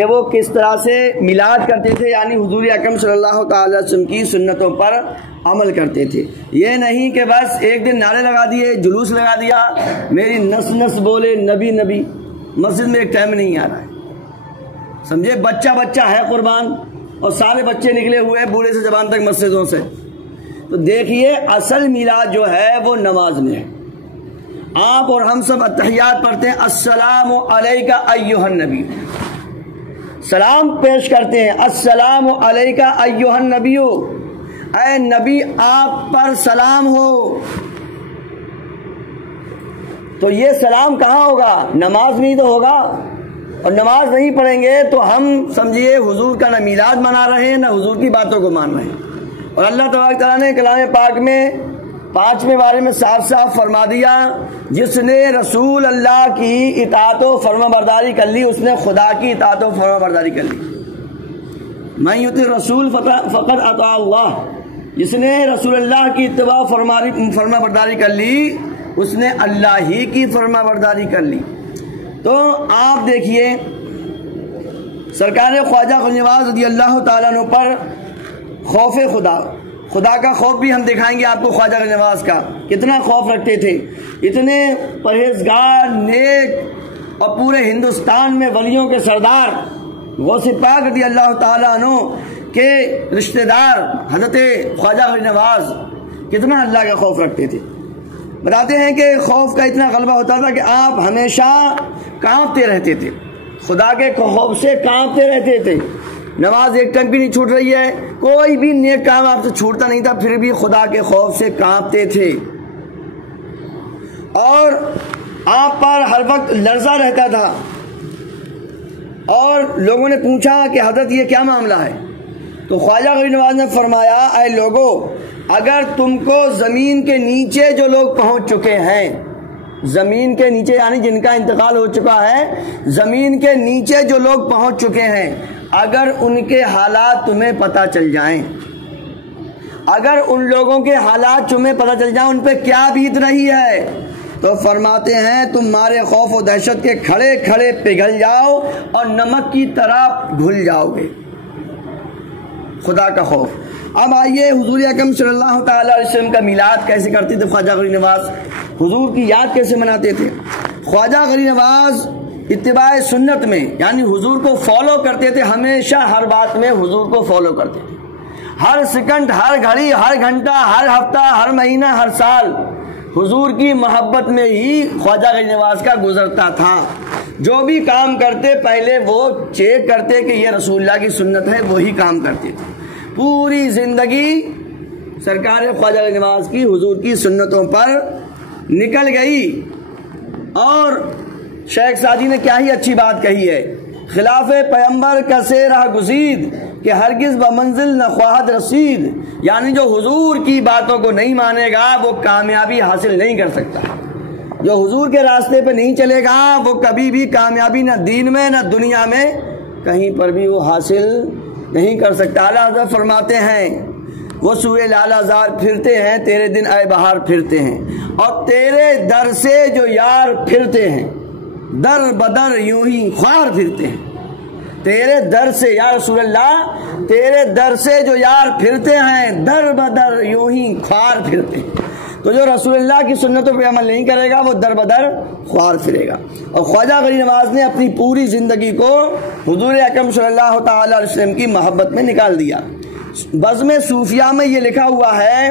کہ وہ کس طرح سے میلاد کرتے تھے، یعنی حضور اکرم صلی اللہ تعالی علیہ وسلم کی سنتوں پر عمل کرتے تھے۔ یہ نہیں کہ بس ایک دن نعرے لگا دیے، جلوس لگا دیا، میری نس نس بولے نبی نبی، مسجد میں ایک ٹائم نہیں آ رہا ہے، سمجھے؟ بچہ ہے قربان، اور سارے بچے نکلے ہوئے بوڑھے سے جوان تک مسجدوں سے۔ تو دیکھیے اصل میلاد جو ہے وہ نماز میں ہے۔ آپ اور ہم سب اتحیات پڑھتے ہیں، السلام علیکہ ایھا النبی، سلام پیش کرتے ہیں، السلام علیکہ ایھا النبی، اے نبی آپ پر سلام ہو۔ تو یہ سلام کہاں ہوگا؟ نماز میں ہی تو ہوگا، اور نماز نہیں پڑھیں گے تو ہم سمجھیے حضور کا نہ میلاد منا رہے ہیں نہ حضور کی باتوں کو مان رہے ہیں۔ اور اللہ تبارک تعالیٰ نے کلام پاک میں 5ویں بارے میں صاف صاف فرما دیا، جس نے رسول اللہ کی اطاعت و فرما برداری کر لی اس نے خدا کی اطاعت و فرما برداری کر لی۔ من یطع الرسول فقد اطاع اللہ، جس نے رسول اللہ کی اتباع فرما برداری کر لی اس نے اللہ ہی کی فرما برداری کر لی۔ تو آپ دیکھیے سرکار خواجہ غنی نواز رضی اللہ تعالیٰ عنہ پر خوف خدا کا خوف بھی ہم دکھائیں گے آپ کو۔ خواجہ غنی نواز کا کتنا خوف رکھتے تھے، اتنے پرہیزگار نیک، اور پورے ہندوستان میں ولیوں کے سردار غوث پاک رضی اللہ تعالیٰ عنہ کے رشتہ دار حضرت خواجہ غنی نواز کتنا اللہ کا خوف رکھتے تھے۔ بتاتے ہیں کہ خوف کا اتنا غلبہ ہوتا تھا کہ آپ ہمیشہ کانپتے رہتے تھے، خدا کے خوف سے کانپتے رہتے تھے۔ نماز ایک ٹنگ بھی نہیں چھوٹ رہی ہے، کوئی بھی نیک کام آپ سے چھوٹتا نہیں تھا، پھر بھی خدا کے خوف سے کانپتے تھے، اور آپ پر ہر وقت لرزہ رہتا تھا۔ اور لوگوں نے پوچھا کہ حضرت یہ کیا معاملہ ہے؟ تو خواجہ غنی نواز نے فرمایا، اے لوگو، اگر تم کو زمین کے نیچے جو لوگ پہنچ چکے ہیں، زمین کے نیچے یعنی جن کا انتقال ہو چکا ہے، زمین کے نیچے جو لوگ پہنچ چکے ہیں، اگر ان کے حالات تمہیں پتہ چل جائیں، اگر ان لوگوں کے حالات تمہیں پتہ چل جائیں ان پہ کیا بیت رہی ہے، تو فرماتے ہیں تم مارے خوف و دہشت کے کھڑے کھڑے پگھل جاؤ اور نمک کی طرح گھل جاؤ گے۔ خدا کا خوف۔ اب آئیے حضور اکرم صلی اللہ تعالی علیہ وسلم کا میلاد کیسے کرتے تھے خواجہ غنی نواز، حضور کی یاد کیسے مناتے تھے؟ خواجہ غنی نواز اتباع سنت میں یعنی حضور کو فالو کرتے تھے، ہمیشہ ہر بات میں حضور کو فالو کرتے تھے، ہر سیکنڈ، ہر گھڑی، ہر گھنٹہ، ہر ہفتہ، ہر مہینہ، ہر سال حضور کی محبت میں ہی خواجہ غنی نواز کا گزرتا تھا۔ جو بھی کام کرتے پہلے وہ چیک کرتے کہ یہ رسول اللہ کی سنت ہے، وہی کام کرتے تھے۔ پوری زندگی سرکار خواجہ غنی نواز کی حضور کی سنتوں پر نکل گئی۔ اور شیخ سعدی نے کیا ہی اچھی بات کہی ہے، خلاف پیمبر کسے راہ گزید کہ ہرگز بمنزل نہ خواہد رسید، یعنی جو حضور کی باتوں کو نہیں مانے گا وہ کامیابی حاصل نہیں کر سکتا، جو حضور کے راستے پہ نہیں چلے گا وہ کبھی بھی کامیابی نہ دین میں نہ دنیا میں کہیں پر بھی وہ حاصل نہیں کر سکتا۔ اعلیٰ حضرت فرماتے ہیں وہ سوئے لالا زار پھرتے ہیں، تیرے دن اے بہار پھرتے ہیں، اور تیرے در سے جو یار پھرتے ہیں در بدر یوں ہی خوار پھرتے ہیں۔ تیرے در سے یا رسول اللہ، تیرے در سے جو یار پھرتے ہیں در بدر یوں ہی خوار پھرتے ہیں۔ تو جو رسول اللہ کی سنتوں پہ عمل نہیں کرے گا وہ در بدر خوار پھرے گا۔ اور خواجہ غنی نواز نے اپنی پوری زندگی کو حضور اکرم صلی اللہ تعالی علیہ وسلم کی محبت میں نکال دیا۔ بزم صوفیہ میں یہ لکھا ہوا ہے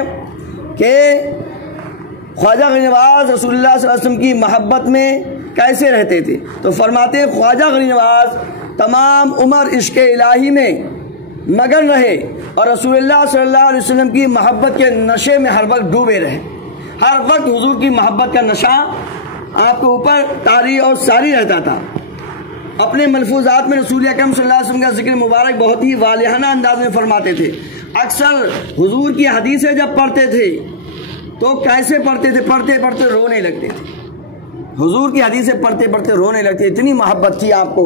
کہ خواجہ غنی نواز رسول اللہ صلی اللہ علیہ وسلم کی محبت میں کیسے رہتے تھے، تو فرماتے ہیں خواجہ غنی نواز تمام عمر عشق الہی میں مگن رہے اور رسول اللہ صلی اللہ علیہ وسلم کی محبت کے نشے میں ہر وقت ڈوبے رہے۔ ہر وقت حضور کی محبت کا نشہ آپ کے اوپر طاری اور ساری رہتا تھا۔ اپنے ملفوظات میں رسول اکرم صلی اللہ علیہ وسلم کا ذکر مبارک بہت ہی والہانہ انداز میں فرماتے تھے۔ اکثر حضور کی حدیثیں جب پڑھتے تھے تو کیسے پڑھتے تھے، پڑھتے پڑھتے رونے لگتے تھے۔ حضور کی حدیثیں پڑھتے پڑھتے رونے لگتے، اتنی محبت تھی آپ کو۔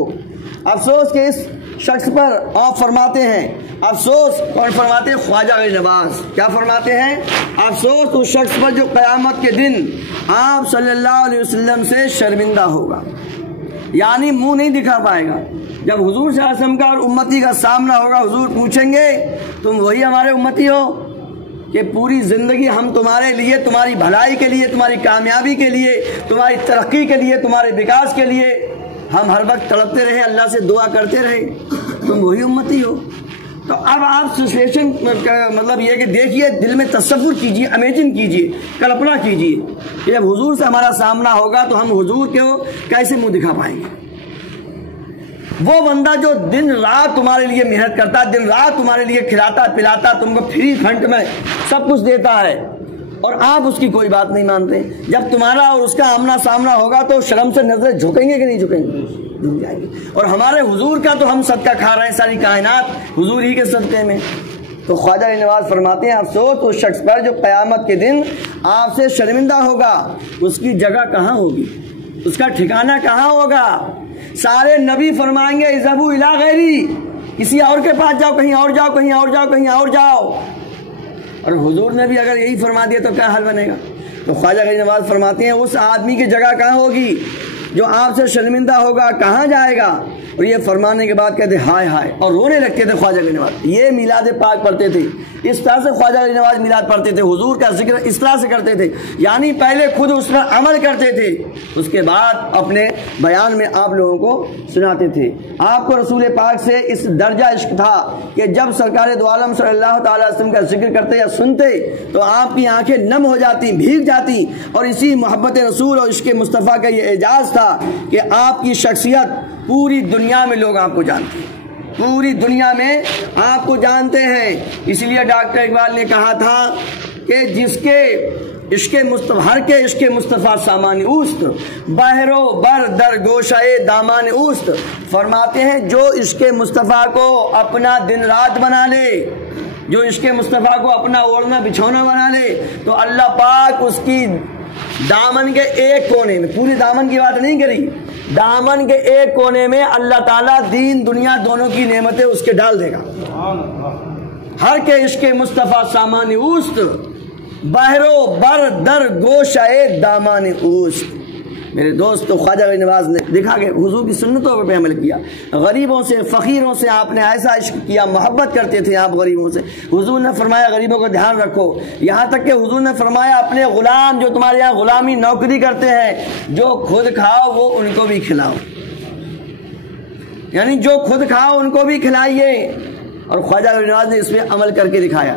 افسوس کہ اس شخص پر آپ فرماتے ہیں افسوس، اور فرماتے ہیں خواجہ غنی نواز کیا فرماتے ہیں، افسوس اس شخص پر جو قیامت کے دن آپ صلی اللہ علیہ وسلم سے شرمندہ ہوگا۔ یعنی منہ نہیں دکھا پائے گا۔ جب حضور صلی اللہ علیہ وسلم کا اور امتی کا سامنا ہوگا، حضور پوچھیں گے تم وہی ہمارے امتی ہو کہ پوری زندگی ہم تمہارے لیے، تمہاری بھلائی کے لیے، تمہاری کامیابی کے لیے، تمہاری ترقی کے لیے، تمہارے وکاس کے لیے ہم ہر وقت تڑپتے رہے، اللہ سے دعا کرتے رہے، تم وہی امتی ہو؟ تو اب آپ سچویشن مطلب یہ کہ دیکھیے، دل میں تصور کیجئے، امیجن کیجئے، کلپنا کیجئے کہ جب حضور سے ہمارا سامنا ہوگا تو ہم حضور کو کیسے منہ دکھا پائیں گے؟ وہ بندہ جو دن رات تمہارے لیے محنت کرتا ہے، دن رات تمہارے لیے کھلاتا پلاتا، تم کو فری فنڈ میں سب کچھ دیتا ہے، اور آپ اس کی کوئی بات نہیں مانتے، جب تمہارا اور اس کا آمنا سامنا ہوگا تو شرم سے نظریں جھکیں گے کہ نہیں جھکیں گے؟ جھک جائیں گے۔ اور ہمارے حضور کا تو ہم صدقہ کھا رہے ہیں، ساری کائنات حضور ہی کے صدقے میں۔ تو خواجہ نواز فرماتے ہیں افسوس اس شخص پر جو قیامت کے دن آپ سے شرمندہ ہوگا، اس کی جگہ کہاں ہوگی، اس کا ٹھکانہ کہاں ہوگا؟ سارے نبی فرمائیں گے اذهبوا الی غیری، کسی اور کے پاس جاؤ، کہیں اور جاؤ، کہیں اور جاؤ، کہیں اور جاؤ، اور حضور نے بھی اگر یہی فرما دیا تو کیا حل بنے گا؟ تو خواجہ غریب نواز فرماتے ہیں اس آدمی کی جگہ کہاں ہوگی جو آپ سے شرمندہ ہوگا، کہاں جائے گا؟ اور یہ فرمانے کے بعد کہتے ہائے ہائے، اور رونے لگتے تھے خواجہ غریب نواز۔ یہ میلاد پاک پڑھتے تھے، اس طرح سے خواجہ غریب نواز میلاد پڑھتے تھے، حضور کا ذکر اس طرح سے کرتے تھے، یعنی پہلے خود اس پر عمل کرتے تھے، اس کے بعد اپنے بیان میں آپ لوگوں کو سناتے تھے۔ آپ کو رسول پاک سے اس درجہ عشق تھا کہ جب سرکار دو عالم صلی اللہ تعالی وسلم کا ذکر کرتے یا سنتے تو آپ کی آنکھیں نم ہو جاتی، بھیگ جاتی، اور اسی محبت رسول اور عشق مصطفیٰ کا یہ اعجاز تھا کہ آپ کی شخصیت پوری دنیا میں لوگ آپ کو جانتے ہیں، پوری دنیا میں آپ کو جانتے ہیں۔ اس لیے ڈاکٹر اقبال نے کہا تھا کہ جس کے عشق مصطفیٰ، ہر کے عشق مصطفیٰ سامان اوست، بحر و بر در گوشہ دامان اوست، فرماتے ہیں جو عشق مصطفیٰ کو اپنا دن رات بنا لے، جو عشق مصطفیٰ کو اپنا اوڑھنا بچھونا بنا لے، تو اللہ پاک اس کی دامن کے ایک کونے میں، پوری دامن کی بات نہیں کری، دامن کے ایک کونے میں اللہ تعالیٰ دین دنیا دونوں کی نعمتیں اس کے ڈال دے گا۔ ہر کے عشق مصطفیٰ سامان اوست، بحر و بر در گوشہ دامان اوست۔ میرے دوست، تو خواجہ غریب نواز نے دکھا کہ حضور کی سنتوں پہ عمل کیا، غریبوں سے فقیروں سے آپ نے ایسا عشق کیا، محبت کرتے تھے آپ غریبوں سے۔ حضور نے فرمایا غریبوں کا دھیان رکھو، یہاں تک کہ حضور نے فرمایا اپنے غلام جو تمہارے یہاں غلامی نوکری کرتے ہیں، جو خود کھاؤ وہ ان کو بھی کھلاؤ، یعنی جو خود کھاؤ ان کو بھی کھلائیے۔ اور خواجہ غریب نواز نے اس پہ عمل کر کے دکھایا۔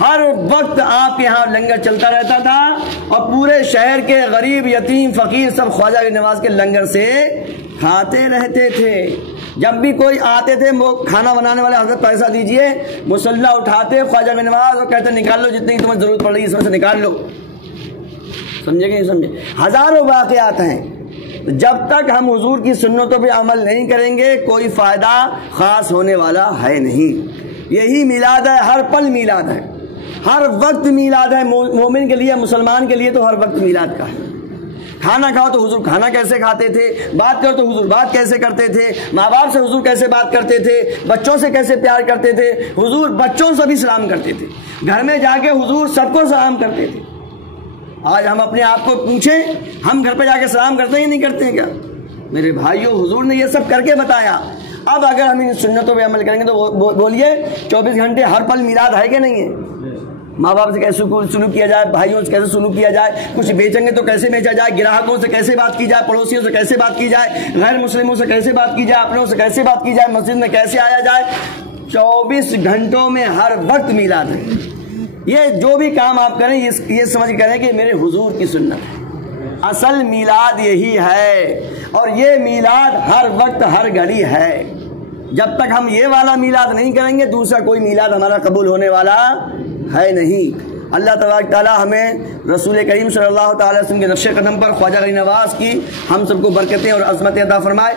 ہر وقت آپ کے یہاں لنگر چلتا رہتا تھا، اور پورے شہر کے غریب یتیم فقیر سب خواجہ غریب نواز کے لنگر سے کھاتے رہتے تھے۔ جب بھی کوئی آتے تھے وہ کھانا بنانے والے حضرت پیسہ دیجئے، مصلی اٹھاتے خواجہ غریب نواز اور کہتے نکال لو جتنی تمہیں ضرورت پڑ رہی ہے اس میں سے نکال لو۔ سمجھے کہ نہیں سمجھے؟ ہزاروں واقعات ہیں۔ جب تک ہم حضور کی سنتوں پہ عمل نہیں کریں گے کوئی فائدہ خاص ہونے والا ہے نہیں۔ یہی میلاد ہے، ہر پل میلاد ہے، ہر وقت میلاد ہے، مومن کے لیے، مسلمان کے لیے تو ہر وقت میلاد کا ہے۔ کھانا کھاؤ تو حضور کھانا کیسے کھاتے تھے، بات کرو تو حضور بات کیسے کرتے تھے، ماں باپ سے حضور کیسے بات کرتے تھے، بچوں سے کیسے پیار کرتے تھے، حضور بچوں سے بھی سلام کرتے تھے، گھر میں جا کے حضور سب کو سلام کرتے تھے۔ آج ہم اپنے آپ کو پوچھیں، ہم گھر پہ جا کے سلام کرتے ہیں یا نہیں کرتے ہیں کیا؟ میرے بھائیوں، حضور نے یہ سب کر کے بتایا۔ اب اگر ہم ان سنتوں پہ عمل کریں گے تو بولیے 24 گھنٹے ہر پل میلاد ہے کہ نہیں ہے؟ ماں باپ سے کیسے سلوک کیا جائے، بھائیوں سے کیسے سلوک کیا جائے، کچھ بیچیں گے تو کیسے بیچا جائے، گراہکوں سے کیسے بات کی جائے، پڑوسیوں سے کیسے بات کی جائے، غیر مسلموں سے کیسے بات کی جائے، اپنوں سے کیسے بات کی جائے، مسجد میں کیسے آیا جائے۔ 24 گھنٹوں میں ہر وقت میلاد ہے۔ یہ جو بھی کام آپ کریں یہ سمجھ کریں کہ میرے حضور کی سنت ہے۔ اصل میلاد یہی ہے، اور یہ میلاد ہر وقت ہر گھڑی ہے۔ جب تک ہم یہ والا میلاد نہیں کریں گے دوسرا کوئی میلاد ہمارا قبول ہونے والا ہے نہیں۔ اللہ تبارک تعالی ہمیں رسول کریم صلی اللہ تعالی وسلم کے نقش قدم پر خواجہ غریب نواز کی ہم سب کو برکتیں اور عظمتیں عطا فرمائے۔